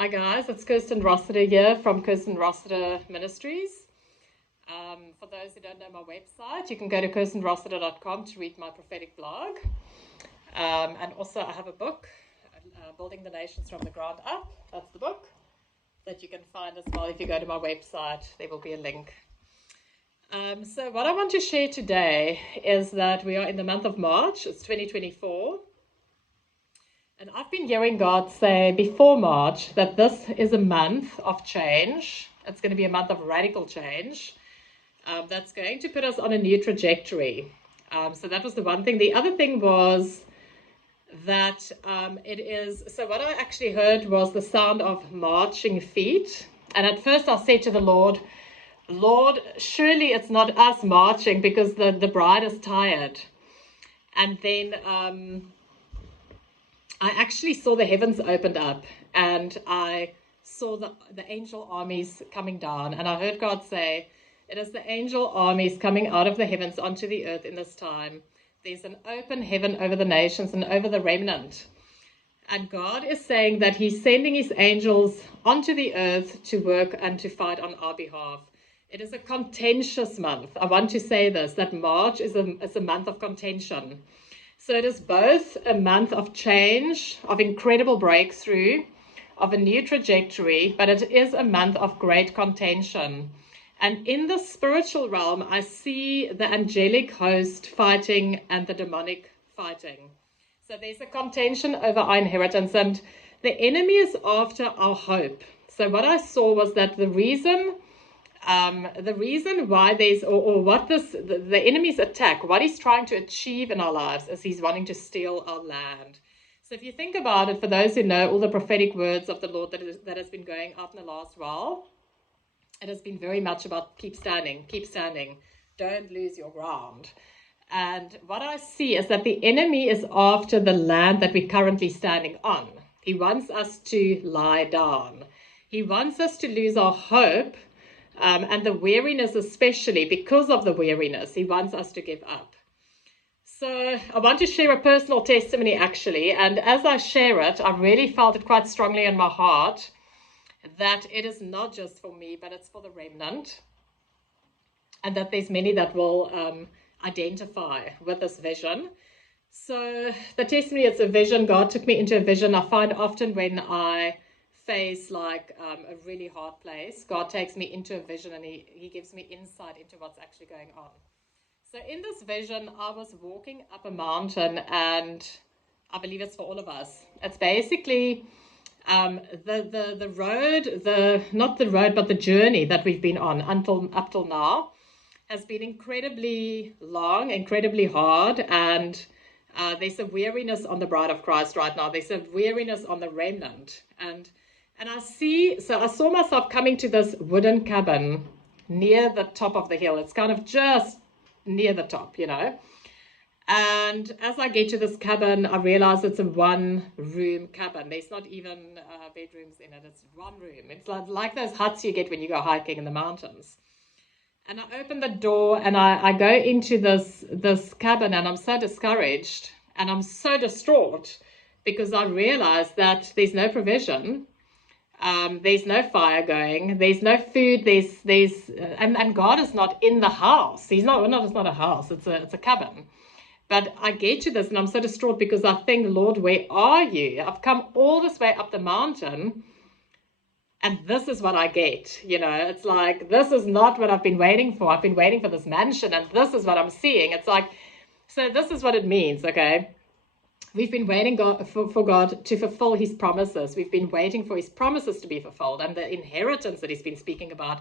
Hi guys, it's Kirsten Rossiter here from Kirsten Rossiter Ministries. For those who don't know my website, you can go to kirstenrossiter.com to read my prophetic blog. And also I have a book, Building the Nations from the Ground Up. That's the book that you can find as well. If you go to my website, there will be a link. So what I want to share today is that we are in the month of March. It's 2024. And I've been hearing God say before March that this is a month of change. It's going to be a month of radical change that's going to put us on a new trajectory. So that was the one thing. The other thing was that so what I actually heard was the sound of marching feet. And at first I said to the Lord, surely it's not us marching because the bride is tired. And then I actually saw the heavens opened up and I saw the angel armies coming down, and I heard God say, it is the angel armies coming out of the heavens onto the earth in this time. There's an open heaven over the nations and over the remnant. And God is saying that he's sending his angels onto the earth to work and to fight on our behalf. It is a contentious month. I want to say this, that March is a month of contention. So it is both a month of change, of incredible breakthrough, of a new trajectory, but it is a month of great contention. And in the spiritual realm, I see the angelic host fighting and the demonic fighting. So there's a contention over our inheritance, and the enemy is after our hope. So what I saw was that the reason why there's the enemy's attack, what he's trying to achieve in our lives is he's wanting to steal our land. So if you think about it, for those who know all the prophetic words of the Lord that has been going out in the last while, it has been very much about keep standing, don't lose your ground. And what I see is that the enemy is after the land that we're currently standing on. He wants us to lie down. He wants us to lose our hope. And the weariness, especially because of the weariness, he wants us to give up. So I want to share a personal testimony, actually. And as I share it, I really felt it quite strongly in my heart that it is not just for me, but it's for the remnant. And that there's many that will identify with this vision. So the testimony, it's a vision. God took me into a vision. I find often when I face like a really hard place, God takes me into a vision and he gives me insight into what's actually going on. So in this vision, I was walking up a mountain, and I believe it's for all of us. It's basically the road, not the road, but the journey that we've been on up till now has been incredibly long, incredibly hard, and there's a weariness on the bride of Christ right now. There's a weariness on the remnant, and I saw myself coming to this wooden cabin near the top of the hill. It's kind of just near the top, And as I get to this cabin, I realize it's a one-room cabin. There's not even bedrooms in it. It's one room. It's like those huts you get when you go hiking in the mountains. And I open the door and I go into this cabin, and I'm so discouraged and I'm so distraught because I realize that there's no provision. There's no fire going. There's no food. And God is not in the house. It's not a house. It's a cabin. But I get to this and I'm so distraught because I think, Lord, where are you? I've come all this way up the mountain, and this is what I get. It's like, this is not what I've been waiting for. I've been waiting for this mansion, and this is what I'm seeing. It's like, so this is what it means, okay? We've been waiting for God to fulfill his promises. We've been waiting for his promises to be fulfilled and the inheritance that he's been speaking about.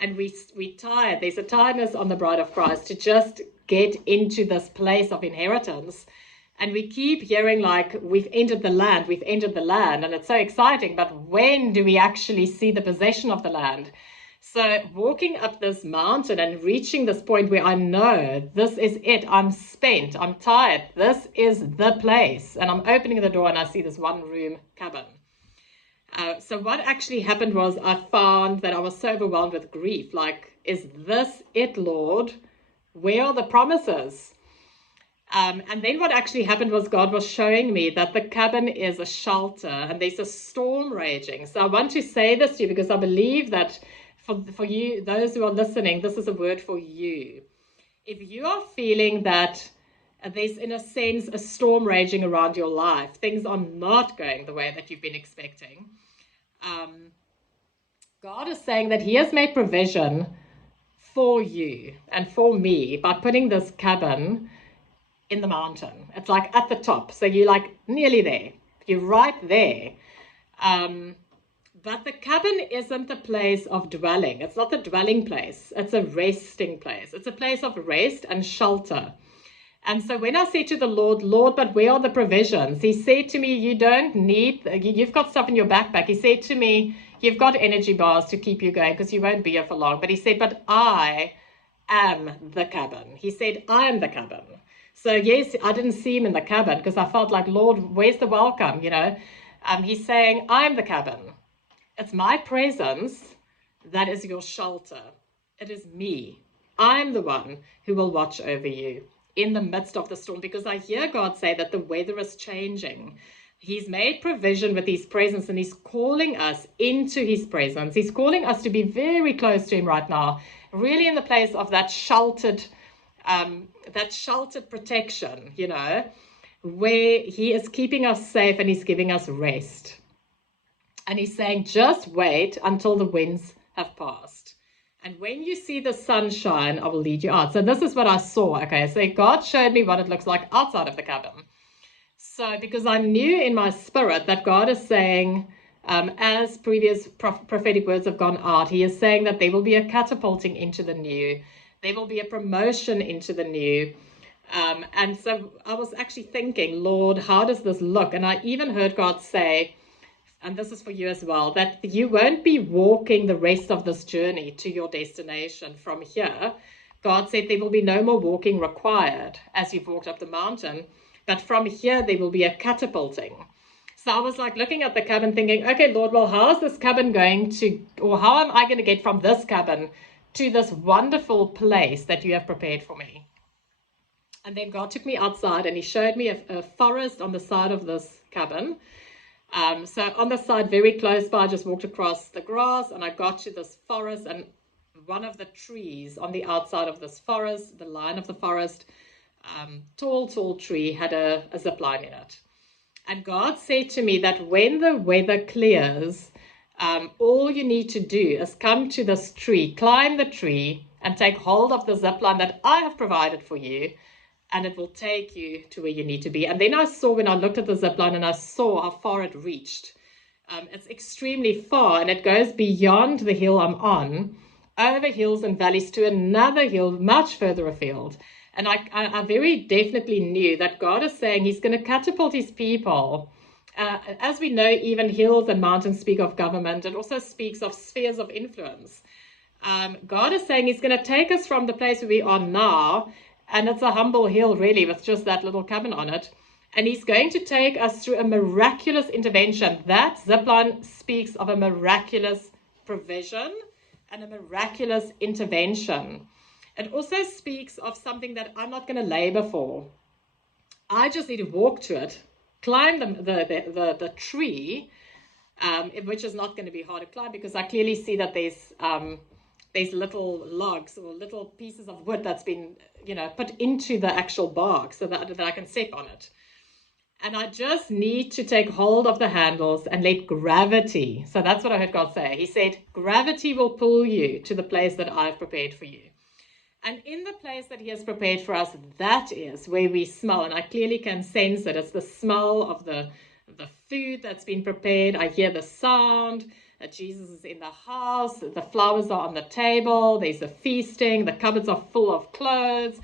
And we're tired. There's a tiredness on the bride of Christ to just get into this place of inheritance. And we keep hearing like, we've entered the land. And it's so exciting. But when do we actually see the possession of the land? So walking up this mountain and reaching this point where I know this is it. I'm spent. I'm tired. This is the place. And I'm opening the door and I see this one-room cabin. So what actually happened was I found that I was so overwhelmed with grief. Like, is this it, Lord? Where are the promises? And then what actually happened was God was showing me that the cabin is a shelter and there's a storm raging. So I want to say this to you because I believe that for you, those who are listening, this is a word for you. If you are feeling that there's, in a sense, a storm raging around your life, things are not going the way that you've been expecting, God is saying that He has made provision for you and for me by putting this cabin in the mountain. It's like at the top. So you're like nearly there. You're right there. But the cabin isn't a place of dwelling. It's not a dwelling place. It's a resting place. It's a place of rest and shelter. And so when I said to the Lord, Lord, but where are the provisions? He said to me, you don't need, you've got stuff in your backpack. He said to me, you've got energy bars to keep you going because you won't be here for long. But he said, but I am the cabin. He said, I am the cabin. So yes, I didn't see him in the cabin because I felt like, Lord, where's the welcome? He's saying, I'm the cabin. It's my presence that is your shelter. It is me. I'm the one who will watch over you in the midst of the storm, because I hear God say that the weather is changing. He's made provision with His presence, and He's calling us into His presence. He's calling us to be very close to Him right now, really in the place of that sheltered protection, where He is keeping us safe and He's giving us rest. And He's saying, just wait until the winds have passed. And when you see the sunshine, I will lead you out. So this is what I saw. Okay, so God showed me what it looks like outside of the cabin. So because I knew in my spirit that God is saying, as previous prophetic words have gone out, He is saying that there will be a catapulting into the new. There will be a promotion into the new. And so I was actually thinking, Lord, how does this look? And I even heard God say, and this is for you as well, that you won't be walking the rest of this journey to your destination from here. God said there will be no more walking required as you've walked up the mountain, but from here there will be a catapulting. So I was like looking at the cabin thinking, okay, Lord, well, how is this cabin going to, or how am I going to get from this cabin to this wonderful place that you have prepared for me? And then God took me outside and He showed me a forest on the side of this cabin. So on the side, very close by, I just walked across the grass and I got to this forest, and one of the trees on the outside of this forest, the line of the forest, tall tree, had a zip line in it. And God said to me that when the weather clears, all you need to do is come to this tree, climb the tree, and take hold of the zip line that I have provided for you, and it will take you to where you need to be. And then I saw, when I looked at the zip line, and I saw how far it reached. It's extremely far, and it goes beyond the hill I'm on, over hills and valleys to another hill much further afield. And I very definitely knew that God is saying He's going to catapult His people. As we know, even hills and mountains speak of government. It also speaks of spheres of influence. God is saying He's going to take us from the place where we are now, and it's a humble hill, really, with just that little cabin on it. And He's going to take us through a miraculous intervention. That zipline speaks of a miraculous provision and a miraculous intervention. It also speaks of something that I'm not going to labor for. I just need to walk to it, climb the tree, which is not going to be hard to climb because I clearly see that there's little logs or little pieces of wood that's been, put into the actual bark so that I can step on it. And I just need to take hold of the handles and let gravity. So that's what I heard God say. He said, gravity will pull you to the place that I've prepared for you. And in the place that He has prepared for us, that is where we smell. And I clearly can sense that it's the smell of the food that's been prepared. I hear the sound that Jesus is in the house. The flowers are on the table. There's a feasting. The cupboards are full of clothes.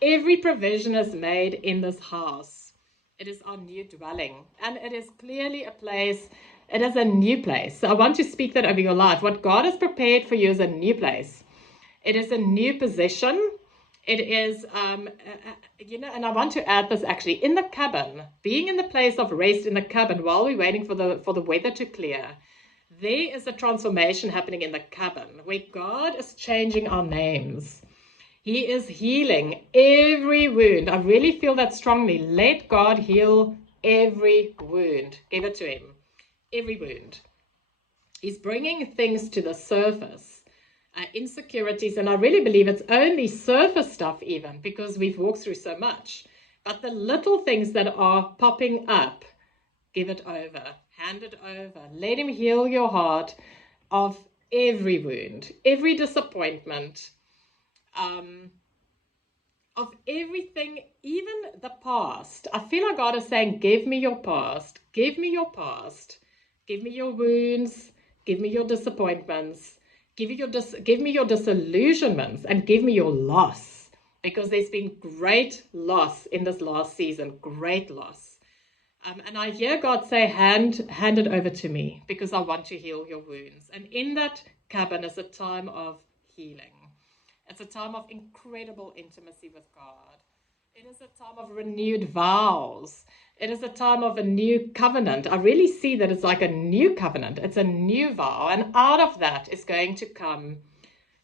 Every provision is made in this house. It is our new dwelling. And it is clearly a place. It is a new place. So I want to speak that over your life. What God has prepared for you is a new place. It is a new position. It is, and I want to add this actually, in the cabin, being in the place of rest in the cabin while we're waiting for the weather to clear, there is a transformation happening in the cabin where God is changing our names. He is healing every wound. I really feel that strongly. Let God heal every wound. Give it to him. Every wound. He's bringing things to the surface, insecurities, and I really believe it's only surface stuff even because we've walked through so much. But the little things that are popping up, give it over, hand it over. Let him heal your heart of every wound, every disappointment, of everything, even the past. I feel like God is saying, give me your past, give me your past, give me your wounds, give me your disappointments, give me your disillusionments, and give me your loss. Because there's been great loss in this last season, great loss. And I hear God say, hand it over to me because I want to heal your wounds. And in that cabin is a time of healing. It's a time of incredible intimacy with God. It is a time of renewed vows. It is a time of a new covenant. I really see that it's like a new covenant. It's a new vow. And out of that is going to come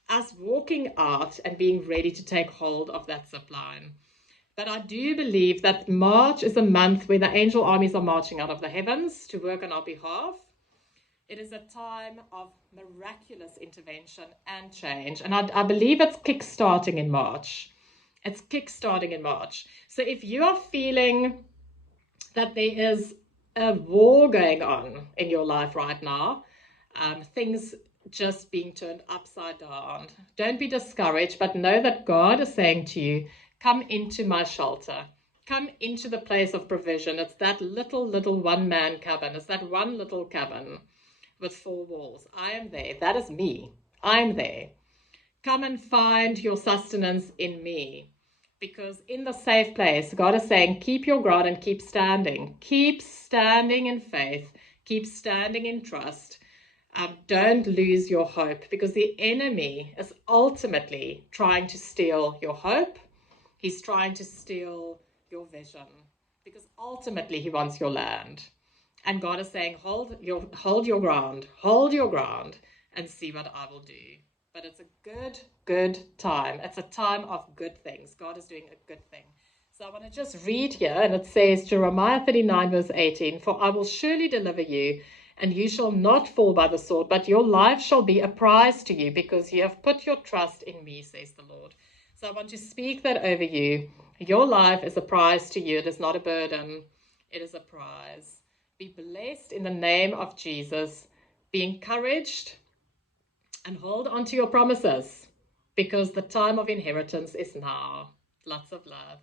us walking out and being ready to take hold of that zip line. But I do believe that March is a month where the angel armies are marching out of the heavens to work on our behalf. It is a time of miraculous intervention and change. And I believe it's kickstarting in March. It's kickstarting in March. So if you are feeling that there is a war going on in your life right now, things just being turned upside down, don't be discouraged, but know that God is saying to you, come into my shelter. Come into the place of provision. It's that little one-man cabin. It's that one little cabin with 4 walls. I am there. That is me. I'm there. Come and find your sustenance in me. Because in the safe place, God is saying, keep your ground and keep standing. Keep standing in faith. Keep standing in trust. Don't lose your hope, because the enemy is ultimately trying to steal your hope. He's trying to steal your vision, because ultimately he wants your land. And God is saying, hold your ground, and see what I will do. But it's a good time. It's a time of good things. God is doing a good thing. So I want to just read here, and it says, Jeremiah 39 verse 18, for I will surely deliver you, and you shall not fall by the sword, but your life shall be a prize to you, because you have put your trust in me, says the Lord. So I want to speak that over you. Your life is a prize to you. It is not a burden. It is a prize. Be blessed in the name of Jesus. Be encouraged and hold on to your promises, because the time of inheritance is now. Lots of love.